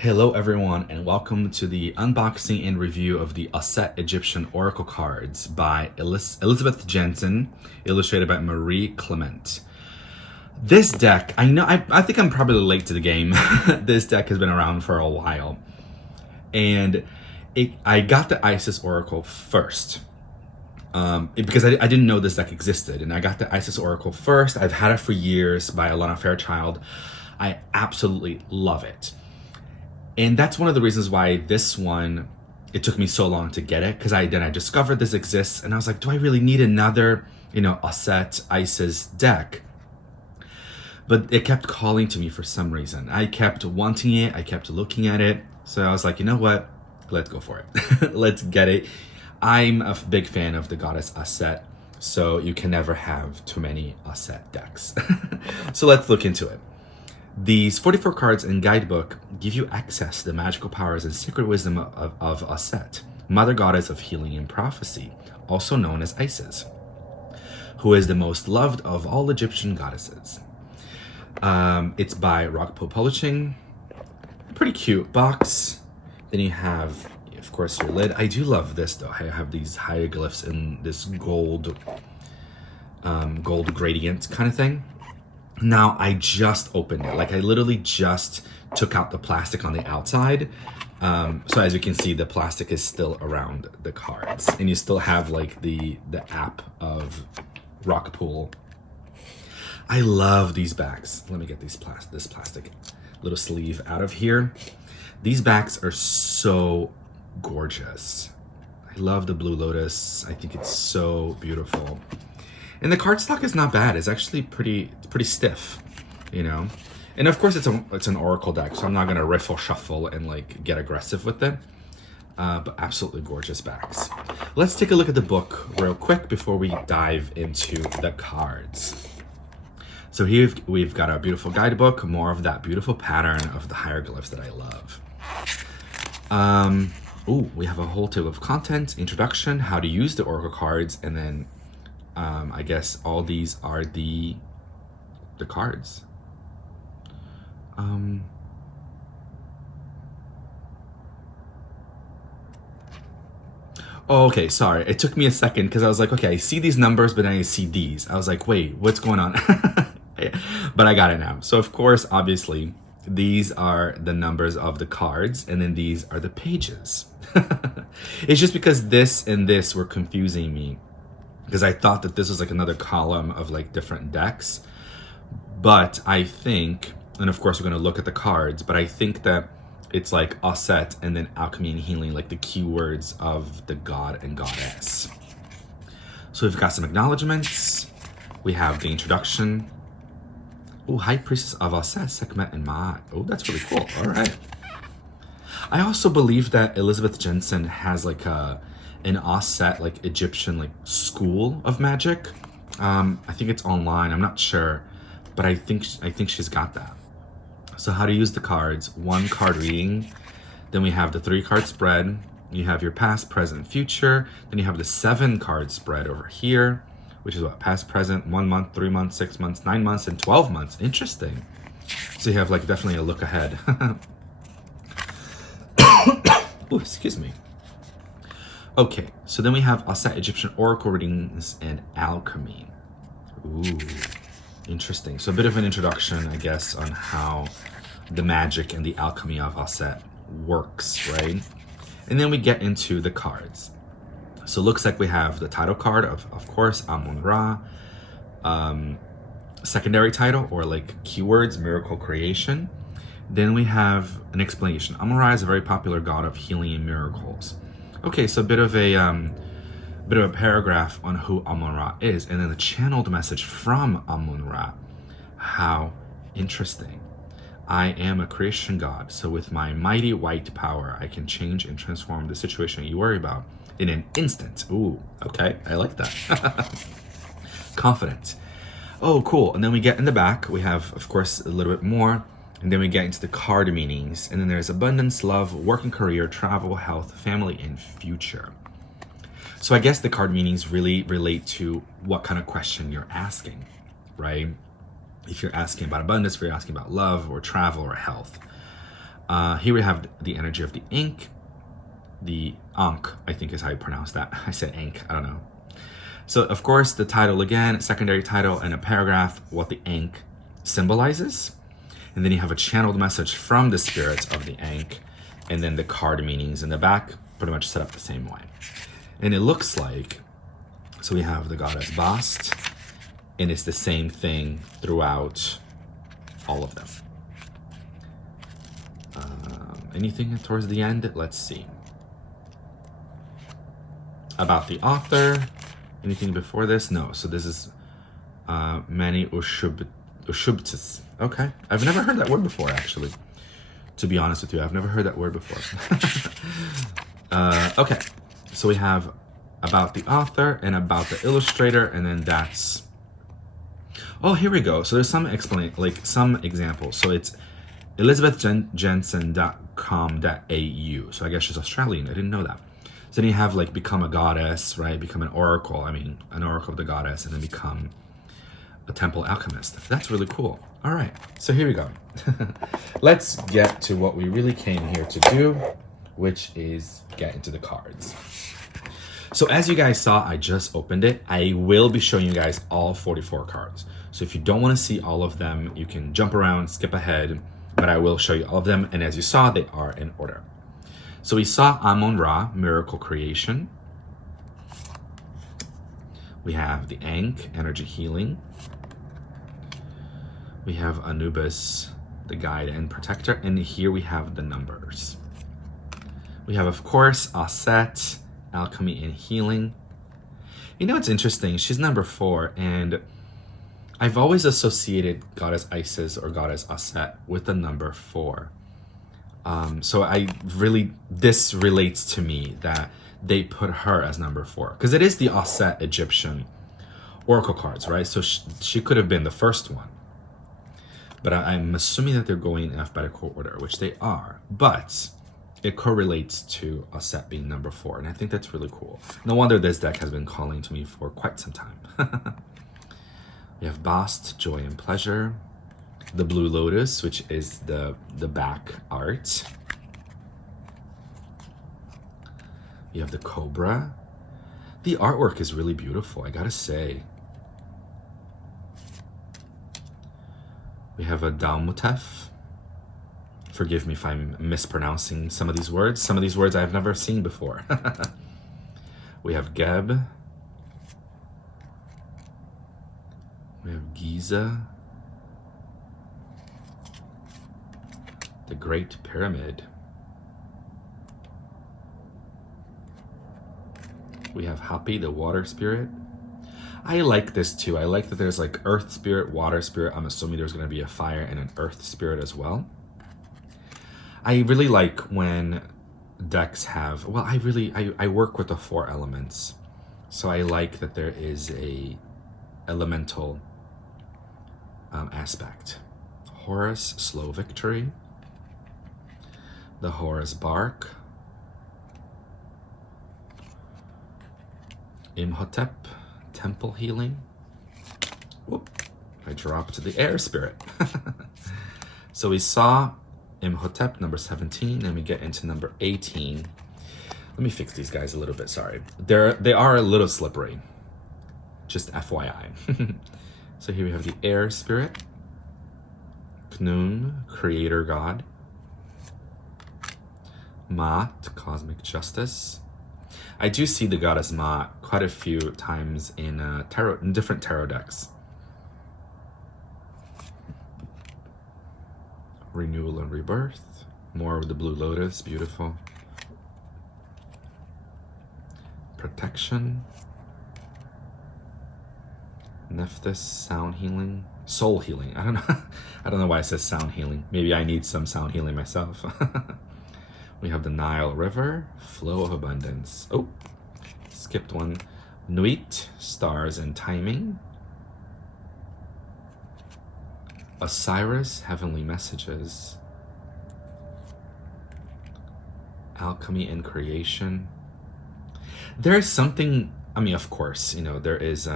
Hello everyone and welcome to the unboxing and review of the Auset Egyptian Oracle cards by Elizabeth Jensen, illustrated by Marie Clement. This deck, I think I'm probably late to the game. This deck has been around for a while. And I got the Isis Oracle first. Because I didn't know this deck existed, and I got the Isis Oracle first. I've had it for years by Alana Fairchild. I absolutely love it. And that's one of the reasons why this one, it took me so long to get it, because I discovered this exists, and I was like, do I really need another, Auset Isis deck? But it kept calling to me for some reason. I kept wanting it, I kept looking at it, so I was like, you know what? Let's go for it. Let's get it. I'm a big fan of the goddess Auset, so you can never have too many Auset decks. So let's look into it. These 44 cards and guidebook give you access to the magical powers and secret wisdom of Auset, mother goddess of healing and prophecy, also known as Isis, who is the most loved of all Egyptian goddesses. It's by Rockpool Publishing. Pretty cute box. Then you have, of course, your lid. I do love this though. I have these hieroglyphs in this gold gradient kind of thing. Now, I just opened it. Like, I literally just took out the plastic on the outside. So as you can see, the plastic is still around the cards. And you still have, like, the app of Rockpool. I love these backs. Let me get this plastic little sleeve out of here. These backs are so gorgeous. I love the Blue Lotus. I think it's so beautiful. And the cardstock is not bad. It's actually pretty stiff, And of course, it's an Oracle deck, so I'm not gonna riffle shuffle and like get aggressive with it. But absolutely gorgeous backs. Let's take a look at the book real quick before we dive into the cards. So here we've got our beautiful guidebook, more of that beautiful pattern of the hieroglyphs that I love. We have a whole table of contents, introduction, how to use the Oracle cards, and then I guess all these are the cards. Oh, okay, sorry. It took me a second because I was like, okay, I see these numbers, but then I see these. I was like, wait, what's going on? But I got it now. So of course, obviously, these are the numbers of the cards, and then these are the pages. It's just because this and this were confusing me, because I thought that this was like another column of like different decks. But I think, and of course we're going to look at the cards, but I think that it's like Auset and then alchemy and healing, like the keywords of the god and goddess. So we've got some acknowledgements. We have the introduction. Oh, High Priestess of Auset, Sekhmet and Ma'at. Oh, that's really cool. All right. I also believe that Elizabeth Jensen has like an Auset, like Egyptian, like school of magic. I think it's online. I'm not sure, but I think she's got that. So how to use the cards: 1 card reading. Then we have the 3 card spread. You have your past, present, future. Then you have the 7 card spread over here, which is what? Past, present, 1 month, 3 months, 6 months, 9 months, and 12 months. Interesting. So you have like definitely a look ahead. Oh, excuse me. Okay, so then we have Auset Egyptian Oracle readings and alchemy. Ooh, interesting. So a bit of an introduction, I guess, on how the magic and the alchemy of Auset works, right? And then we get into the cards. So it looks like we have the title card of course, Amun-Ra. Secondary title, or like keywords, miracle creation. Then we have an explanation. Amun-Ra is a very popular god of healing and miracles. Okay, so a bit of a paragraph on who Amun-Ra is, and then the channeled message from Amun-Ra. How interesting. I am a creation god, so with my mighty white power, I can change and transform the situation you worry about in an instant. Ooh, okay, I like that. Confident. Oh, cool. And then we get in the back, we have, of course, a little bit more. And then we get into the card meanings. And then there's abundance, love, working career, travel, health, family, and future. So I guess the card meanings really relate to what kind of question you're asking, right? If you're asking about abundance, if you're asking about love or travel or health. Here we have the energy of the ink, the Ankh, I think is how you pronounce that. I said ink, I don't know. So of course the title again, secondary title, and a paragraph, what the ink symbolizes. And then you have a channeled message from the spirits of the ink, and then the card meanings in the back, pretty much set up the same way. And it looks like, so we have the goddess Bast, and it's the same thing throughout all of them. Anything towards the end? Let's see. About the author. Anything before this? No. So this is Mani Ushubtis. Okay. I've never heard that word before, actually. To be honest with you, I've never heard that word before. Okay. So we have about the author and about the illustrator, and then that's... Oh, here we go. So there's some some examples. So it's elizabethjensen.com.au. So I guess she's Australian. I didn't know that. So then you have like become a goddess, right? Become an oracle. I mean, an oracle of the goddess, and then become a temple alchemist. That's really cool. All right. So here we go. Let's get to what we really came here to do, which is get into the cards. So as you guys saw, I just opened it. I will be showing you guys all 44 cards. So if you don't want to see all of them, you can jump around, skip ahead, but I will show you all of them. And as you saw, they are in order. So we saw Amun-Ra, miracle creation. We have the Ankh, energy healing. We have Anubis, the guide and protector. And here we have the numbers. We have, of course, Auset, alchemy and healing. You know, it's interesting. She's number 4, and I've always associated Goddess Isis or Goddess Auset with the number 4. So this relates to me that they put her as number 4, because it is the Auset Egyptian Oracle cards, right? So she could have been the first one. But I'm assuming that they're going in alphabetical order, which they are. But it correlates to Auset being number 4, and I think that's really cool. No wonder this deck has been calling to me for quite some time. We have Bast, joy and pleasure. The Blue Lotus, which is the back art. You have the Cobra. The artwork is really beautiful, I gotta say. We have a Dalmutef. Forgive me if I'm mispronouncing some of these words. Some of these words I've never seen before. We have Geb. We have Giza. The Great Pyramid. We have Hapi, the water spirit. I like this too. I like that there's like earth spirit, water spirit. I'm assuming there's going to be a fire and an earth spirit as well. I really like when decks have, well, I work with the 4 elements. So I like that there is a elemental aspect. Horus, slow victory. The Horus bark. Imhotep, temple healing. Whoop, I dropped the air spirit. So we saw Imhotep, number 17, and we get into number 18. Let me fix these guys a little bit, sorry. They are a little slippery, just FYI. So here we have the air spirit. Khnum, creator god. Maat, cosmic justice. I do see the goddess Maat quite a few times in different tarot decks. Renewal and rebirth. More of the Blue Lotus, beautiful. Protection. Nephthys, sound healing. Soul healing. I don't know why it says sound healing. Maybe I need some sound healing myself. We have the Nile River, flow of abundance. Oh, skipped one. Nuit, stars and timing. Osiris, heavenly messages. Alchemy and creation. There's something, I mean, of course, you know, there is,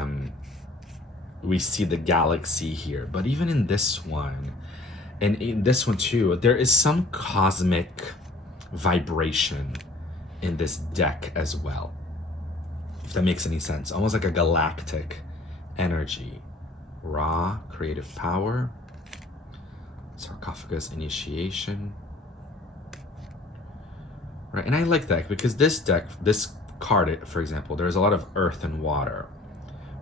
we see the galaxy here, but even in this one, And in this one too, there is some cosmic vibration in this deck as well, if that makes any sense. Almost like a galactic energy. Ra, creative power. Sarcophagus, initiation. Right, and I like that because this deck, this card, for example, there's a lot of earth and water.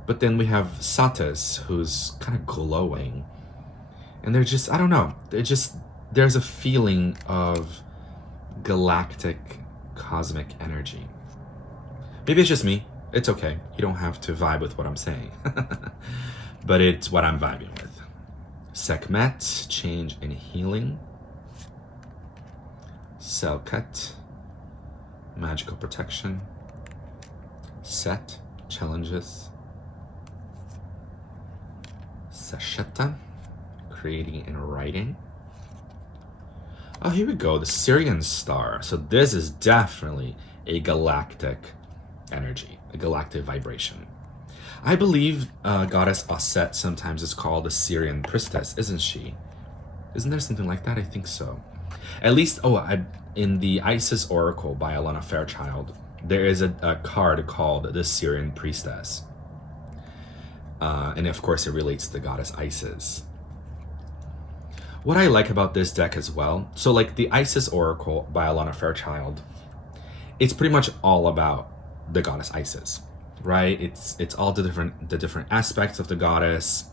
But then we have Satis, who's kind of glowing. And they're just, I don't know, there's a feeling of galactic cosmic energy. Maybe it's just me. It's okay. You don't have to vibe with what I'm saying. But it's what I'm vibing with. Sekhmet, change and healing. Selket, magical protection. Set, challenges. Sasheta, creating and writing. Oh, here we go, the Syrian Star. So this is definitely a galactic energy, a galactic vibration. I believe goddess Auset sometimes is called the Syrian priestess, isn't she? Isn't there something like that? I think so. At least, in the Isis Oracle by Alana Fairchild, there is a card called the Syrian priestess. And of course, it relates to the goddess Isis. What I like about this deck as well, so like the Isis Oracle by Alana Fairchild, it's pretty much all about the goddess Isis, right? It's all the different aspects of the goddess,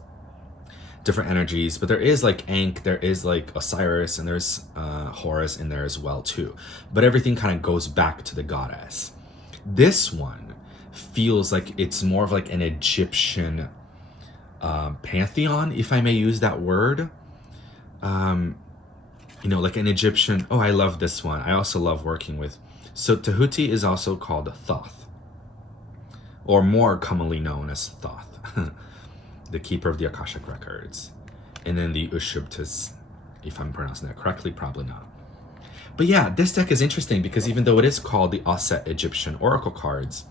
different energies, but there is like Ankh, there is like Osiris, and there's Horus in there as well too. But everything kind of goes back to the goddess. This one feels like it's more of like an Egyptian pantheon, if I may use that word. Like an Egyptian. Oh, I love this one. I also love working with. So Tahuti is also called Thoth, or more commonly known as Thoth, the keeper of the Akashic records. And then the Ushubtis, if I'm pronouncing that correctly, probably not. But yeah, this deck is interesting because even though it is called the Auset Egyptian Oracle cards,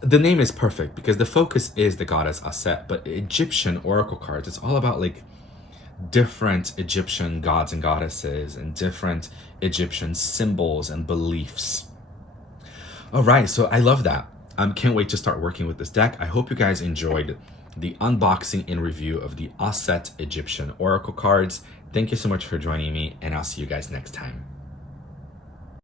the name is perfect because the focus is the goddess Auset, but Egyptian Oracle cards, it's all about like different Egyptian gods and goddesses and different Egyptian symbols and beliefs. All right, so I love that. Can't wait to start working with this deck. I hope you guys enjoyed the unboxing and review of the Auset Egyptian Oracle cards. Thank you so much for joining me, and I'll see you guys next time.